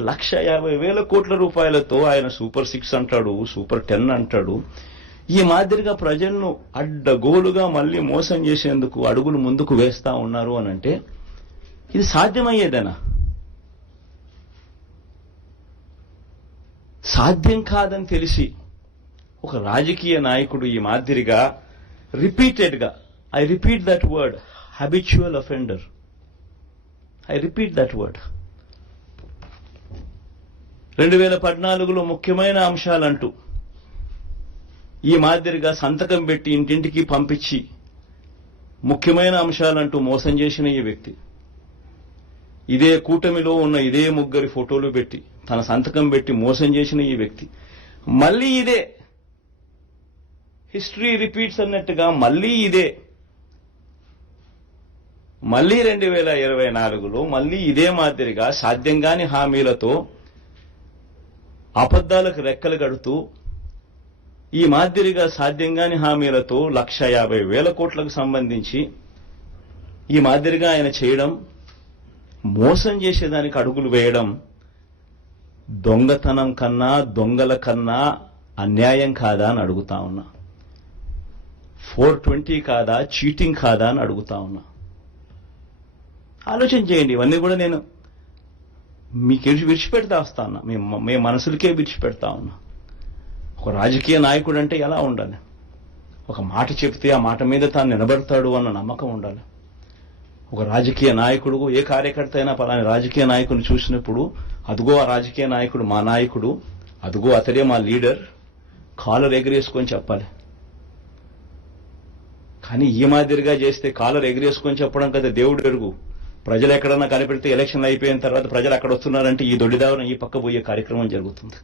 లక్ష యాభై వేల కోట్ల రూపాయలతో ఆయన సూపర్ సిక్స్ అంటాడు సూపర్ టెన్ అంటాడు. ఈ మాదిరిగా ప్రజలను అడ్డగోలుగా మళ్ళీ మోసం చేసేందుకు అడుగులు ముందుకు వేస్తా ఉన్నారు అని అంటే ఇది సాధ్యమయ్యేదేనా? సాధ్యం కాదని తెలిసి ఒక రాజకీయ నాయకుడు ఈ మాదిరిగా రిపీటెడ్గా I repeat that word habitual offender I repeat that word రెండు వేల పద్నాలుగులో ముఖ్యమైన అంశాలంటూ ఈ మాదిరిగా సంతకం పెట్టి ఇంటింటికి పంపించి ముఖ్యమైన అంశాలంటూ మోసం చేసిన ఈ వ్యక్తి. ఇదే కూటమిలో ఉన్న ఇదే ముగ్గురి ఫోటోలు పెట్టి తన సంతకం పెట్టి మోసం చేసిన ఈ వ్యక్తి. మళ్ళీ ఇదే హిస్టరీ రిపీట్స్ అన్నట్టుగా మళ్ళీ ఇదే మళ్ళీ రెండు వేల ఇరవై నాలుగులో మళ్ళీ ఇదే మాదిరిగా సాధ్యంగాని హామీలతో అబద్దాలకు రెక్కలు కడుతూ ఈ మాదిరిగా సాధ్యంగాని హామీలతో లక్ష యాభై వేల కోట్లకు సంబంధించి ఈ మాదిరిగా ఆయన చేయడం మోసం చేసేదానికి అడుగులు వేయడం దొంగతనం కన్నా దొంగల కన్నా అన్యాయం కాదా అని అడుగుతా ఉన్నా. ఫోర్ ట్వంటీ కాదా చీటింగ్ కాదా అని అడుగుతా ఉన్నా. ఆలోచన చేయండి ఇవన్నీ కూడా నేను మీకు విడిచిపెడతా వస్తా ఉన్నా మీ మీ మనసులకే విడిచిపెడతా ఉన్నా. ఒక రాజకీయ నాయకుడు అంటే ఎలా ఉండాలి? ఒక మాట చెప్తే ఆ మాట మీద తాను నిలబడతాడు అన్న నమ్మకం ఉండాలి. ఒక రాజకీయ నాయకుడు ఏ కార్యకర్త అయినా పలాని రాజకీయ నాయకుడిని చూసినప్పుడు అదుగో ఆ రాజకీయ నాయకుడు మా నాయకుడు అదుగో అతడే మా లీడర్ కాలర్ ఎగరేసుకొని చెప్పాలి. కానీ ఈ మాదిరిగా చేస్తే కాలర్ ఎగరేసుకొని చెప్పడం కదా దేవుడు ఎరుగు. ప్రజలు ఎక్కడన్నా కనిపెడితే ఎలక్షన్లు అయిపోయిన తర్వాత ప్రజలు అక్కడ వస్తున్నారంటే ఈ దొడ్డిదావన ఈ పక్క పోయే కార్యక్రమం జరుగుతుంది.